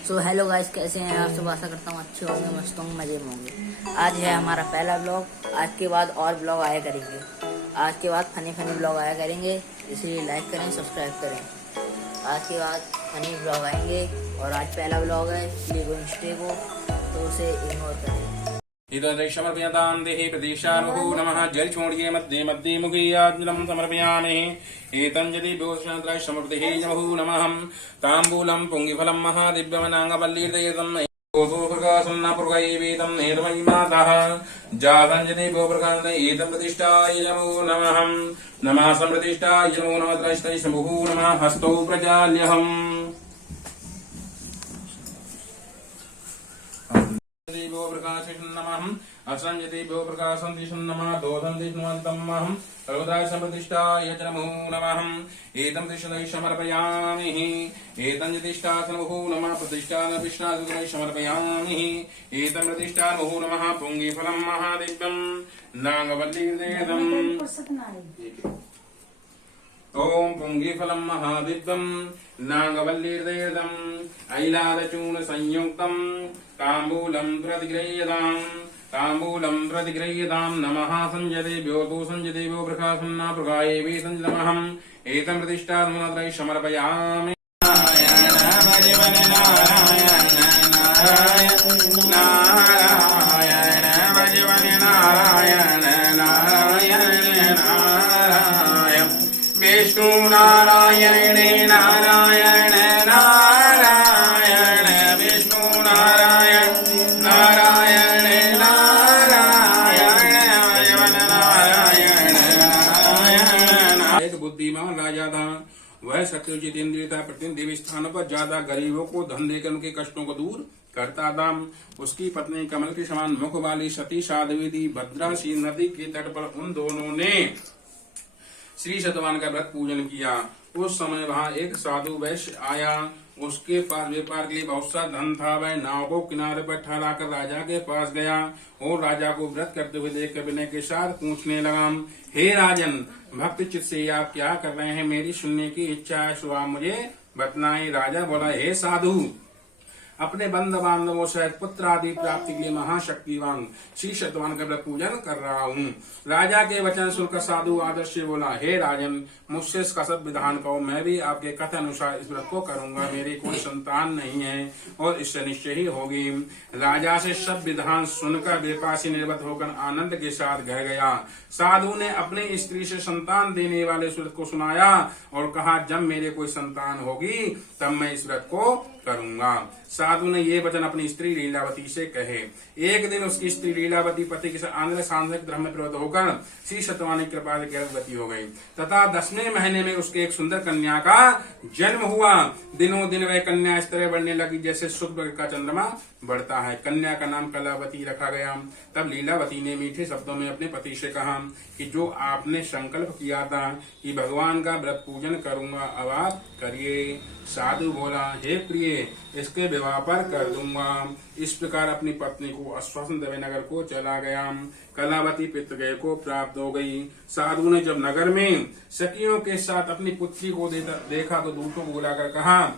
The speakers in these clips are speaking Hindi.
सो हेलो गाइस, कैसे हैं आप सब। आशा करता हूँ अच्छे होंगे, मस्त होंगे, मजे में होंगे। आज है हमारा पहला ब्लॉग। आज के बाद और ब्लॉग आया करेंगे। आज के बाद फनी फनी ब्लॉग आया करेंगे, इसलिए लाइक करें, सब्सक्राइब करें। आज के बाद फनी ब्लॉग आएंगे और आज पहला ब्लॉग है, इसलिए कोई मिस्टेक हो तो उसे इग्नोर करें। समर्पयतां देहि प्रतीक्षानुः नमः। जल छोड़िए मध्ये मध्ये मुखीयाज्ञं समर्पयामि। एतञ्जलि भूषणत्रय समृद्धिः नमः नमः। ताम्बूलं पुङ्गिफलं महादिव्यमनाङ्गवल्लीर्दयितं प्रकाशन्नपुर्गैवेदं नेतमयि मातः जातञ्जलि भूप्रकाशन एतं प्रतिष्ठाय नमो नमः। नमः सम्प्रतिष्ठाय नमो नमः। त्रयस्थै शम्भुः नमः। हस्तौ प्रजाल्यहम् देवो प्रकाशन्नमः। असंजति भो प्रकाशन्तिषन्नमः। दोधन्तिष्णुवन्तमहं सर्वदाय सम्प्रतिष्ठाय च नमो नमः। एतं तिष्ठै समर्पयामि। एतं प्रतिष्ठानमो नमः। प्रतिष्ठानपिष्ठादुरै समर्पयामि। एतं प्रतिष्ठानमो नमः। पुङ्गिफलं महादिव्यं नागवल्लीर्देदम्। ओम पुंगीफलं महादिव्यं नागवल्लीर्देदम् ऐलादचूर्ण संयुक्तं ताम्बूलं प्रतिगृह्यताम् नमः। संजदेभ्यो तु संजदेभ्यो प्रकाशन्ना प्रकायेवि संजतमहम्। एतं प्रतिष्ठानमत्रय समर्पयामि। विष्णु नारायणे नारायण नारायण विष्णु नारायण नारायण नारायण नारायण। एक बुद्धिमान राजा था। वह सत्योचित इंद्रियता प्रतिदिन देवी स्थानों पर ज्यादा गरीबों को धन देकर उनके कष्टों को दूर करता था। उसकी पत्नी कमल के समान मुख वाली सती साध्वी थी। भद्रासी नदी के तट पर उन दोनों ने श्री सतवान का व्रत पूजन किया। उस समय वहां एक साधु वैश्य आया। उसके पास व्यापार के लिए बहुत सा धन था। वह नाव को किनारे पर ठहराकर राजा के पास गया और राजा को व्रत करते हुए देखकर विनय के साथ पूछने लगा, हे राजन, भक्त चित्त से आप क्या कर रहे हैं? मेरी सुनने की इच्छा है, सो आप मुझे बतलाएं। राजा बोला, हे साधु, अपने बंधु बांधवों सहित पुत्र आदि प्राप्ति के लिए महाशक्तिवान श्री सतवान का व्रत पूजन कर रहा हूँ। राजा के वचन सुनकर साधु आदर से बोला, हे राजन, मुझसे इसका सब विधान कहो, मैं भी आपके कथन अनुसार इस व्रत को करूंगा। मेरी कोई संतान नहीं है और इससे निश्चय ही होगी। राजा से सब विधान सुनकर बेपासी निर्वत होकर आनंद के साथ घर गया। साधु ने अपनी स्त्री से संतान देने वाले इस व्रत को सुनाया और कहा, जब मेरे कोई संतान होगी तब मैं इस व्रत को करूंगा। साधु ने ये वचन अपनी स्त्री लीलावती से कहे। एक दिन उसकी स्त्री लीलावती पति के साथ आंध्र सांध्रिक धर्म में प्रवृत्त होकर श्री सतवान की कृपा से गर्भवती हो गई तथा 10वें महीने में उसके एक सुंदर कन्या का जन्म हुआ। दिनों दिन वह कन्या इस तरह बढ़ने लगी जैसे शुक्र का चंद्रमा बढ़ता है। कन्या का नाम कलावती रखा गया। तब लीलावती ने मीठे शब्दों में अपने पति से कहा कि जो आपने संकल्प किया था कि भगवान का व्रत पूजन करूंगा, अब आप करिए। साधु बोला, हे प्रिय, इसके विवाह पर कर दूंगा। इस प्रकार अपनी पत्नी को आश्वासन देवे नगर को चला गया। कलावती पितृगृह को प्राप्त हो गई। साधु ने जब नगर में सखियों के साथ अपनी पुत्री को देखा तो दूतों को बुलाकर कहा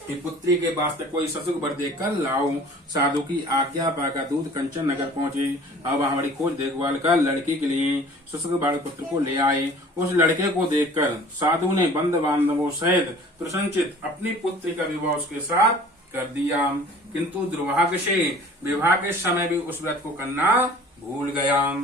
कि पुत्री के वास्ते कोई ससुर वर देखकर लाओ। साधु की आज्ञा पाकर दूत कंचन नगर पहुंचे। अब हमारी खोज देखभाल कर लड़की के लिए ससुर बालक पुत्र को ले आए। उस लड़के को देखकर साधु ने बंधु बांधवों सहित प्रसन्नचित अपनी पुत्री का विवाह उसके साथ कर दिया। किंतु दुर्भाग्य से विवाह के समय भी उस व्रत को करना भूल गया।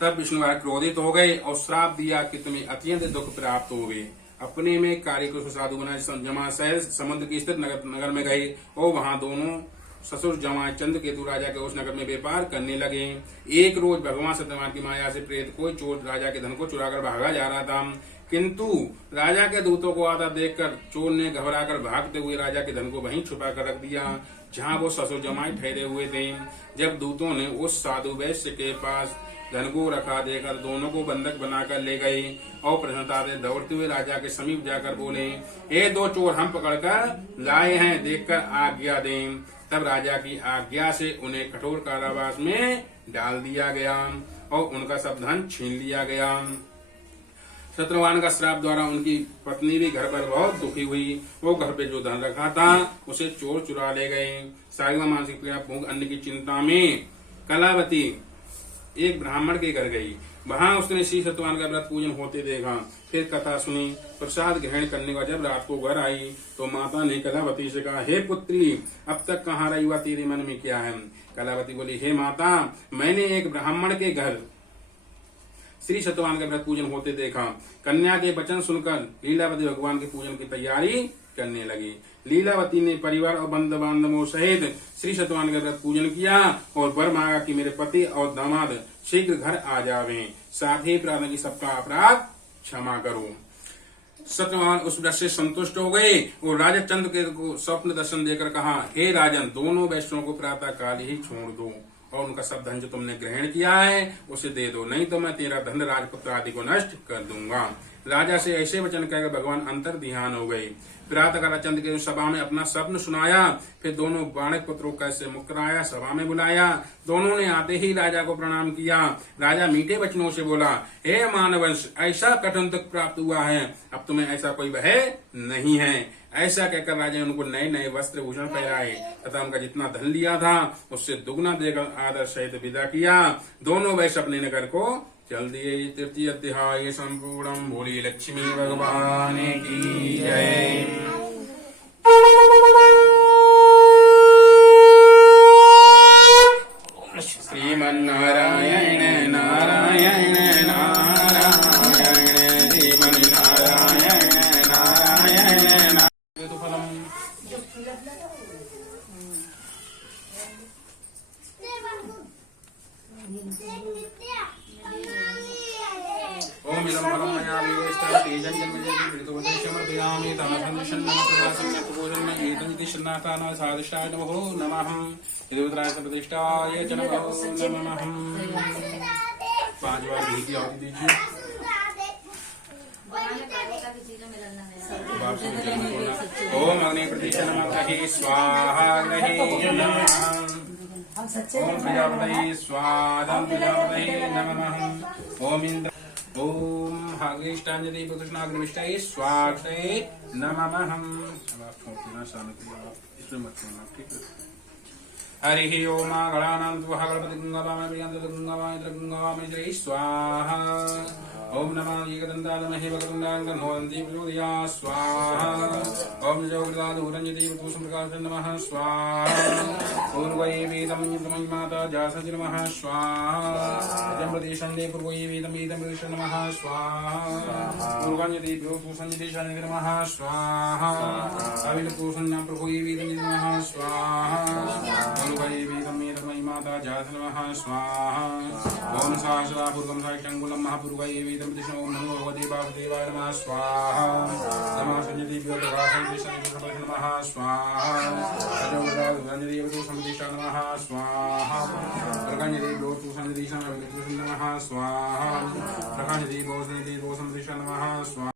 तब विष्णु क्रोधित हो गए और श्राप दिया कि तुम्हें अत्यंत दुख प्राप्त होगे। अपने में कार्य को साधु बनाए जमा सह समुद्र की स्थित नगर में गए और वहां दोनों ससुर जमाए चंद्र केतु राजा के उस नगर में व्यापार करने लगे। एक रोज भगवान सत्यवान की माया से प्रेरित कोई चोर राजा के धन को चुराकर भागा जा रहा था। किंतु राजा के दूतों को आता देखकर चोर ने घबराकर भागते हुए राजा के धन को वहीं छुपा कर रख दिया जहां वो ससुर जमाए ठहरे हुए थे। जब दूतों ने उस साधु वैश्य के पास धन को रखा देकर दोनों को बंधक बनाकर ले गए और प्रसन्नता से दौड़ते हुए राजा के समीप जाकर बोले, ये दो चोर हम पकड़कर लाए हैं, देखकर आज्ञा दें। तब राजा की आज्ञा से उन्हें कठोर कारावास में डाल दिया गया और उनका सब धन छीन लिया गया। शत्रुवान का श्राप द्वारा उनकी पत्नी भी घर पर बहुत दुखी हुई। वो घर पे जो धन रखा था उसे चोर चुरा ले गए। शारीरिक मानसिक पीड़ा भूख अन्न की चिंता में कलावती एक ब्राह्मण के घर गई। वहां उसने श्री सत्यवान का व्रत पूजन होते देखा। फिर कथा सुनी। प्रसाद ग्रहण करने का जब रात को घर आई तो माता ने कलावती से कहा, हे पुत्री, अब तक कहाँ रही हुआ, तेरे मन में क्या है? कलावती बोली, हे माता, मैंने एक ब्राह्मण के घर श्री सत्यवान का व्रत पूजन होते देखा। कन्या के वचन सुनकर लीलावती भगवान के पूजन की तैयारी करने लगी। लीलावती ने परिवार और बंधु बांधवों सहित श्री सत्यवान का व्रत पूजन किया और वर मांगा कि मेरे पति और दामाद शीघ्र घर आ जावें, साथ ही प्रार्थना की सबका अपराध क्षमा करो। सत्यवान उस व्रत से संतुष्ट हो गए और राजा चंद्र को स्वप्न दर्शन देकर कहा, हे राजन, दोनों वैष्णवों को प्रातः काल ही छोड़ दो और उनका सब धन जो तुमने ग्रहण किया है उसे दे दो, नहीं तो मैं तेरा धन राजपुत्र आदि को नष्ट कर दूंगा। राजा से ऐसे वचन कहकर भगवान अंतर ध्यान हो गए। प्रातः चंद्र के सभा में अपना स्वप्न सुनाया। फिर दोनों बाणक पुत्रों को कैसे मुक्त कराया, सभा में बुलाया। दोनों ने आते ही राजा को प्रणाम किया। राजा मीठे वचनों से बोला, हे मानवंश, ऐसा कठिन दुख प्राप्त हुआ है, अब तुम्हें ऐसा कोई भय नहीं है। ऐसा कहकर राजा ने उनको नए नए वस्त्र भूषण पहनाए तथा उनका जितना धन लिया था उससे दुगना देकर आदर सहित विदा किया। दोनों वैश्य अपने नगर को चल दिए। तृतीय अध्याय संपूर्णम। बोली लक्ष्मी भगवान की जय। श्रीमन्नारायण नारायण नारायण श्रीमन्नारायण नारायण फलम। ओम इदं फलं मया विवेष्टं तेजं जन्मजयति मृतोपदेशमर्पयामि तमसन्निषन्नमप्रवासं एतं इति श्रन्नाथानां साधिष्ठाय नमो नमः। देवत्राय प्रतिष्ठाय च नमो नमः। 5 बार घी की आहुति दीजिए। ओम अग्नि प्रतिष्ठा नमः स्वाहा ग्रहे नमः। ओम प्रजापतये स्वाहा प्रजापतये नमः। ओम इंद्र ओम हाग्रेष्टांजलि कृष्णाग्निष्टये स्वाहाये नमः। अब आप छोड़ना शांति इसमें मत छोड़ना, ठीक है। हरि ओम गणानां त्वः गणपति गंगावामि प्रियंत गंगावामि गंगावामि जय स्वाहा। ओम नमः एकदन्तादमहे भगवन्दां गन्धोदन्ति प्रचोदया स्वाहा। ओम जगदाधूरञ्जति प्रकाश नमः स्वाहा। पूर्वये वेदं यन्त्रमयि माता जासति नमः स्वाहा। जम्प्रदेशन्दे पूर्वये वेदं वेदं नमः स्वाहा। पूर्वञ्जति प्रभुसञ्जति शनि नमः स्वाहा। अविलपूषण्यं प्रभुये वेदं नमः स्वाहा। पूर्वये वेदं वेदमयि माता जासति नमः स्वाहा। ओम सहस्रापूर्वं साष्टाङ्गुलं महापूर्वये वेदं ओम नमो भगवते वासुदेवाय नमः स्वाहा। नमः संजति प्रकाशन्ति शनि नमः स्वाहा। अजोगराजन्ति वतुसंदिष्टा नमः स्वाहा। प्रकाशन्ति वतुसंदिष्टा नमः स्वाहा। प्रकाशन्ति वतुसंदिष्टा नमः स्वाहा।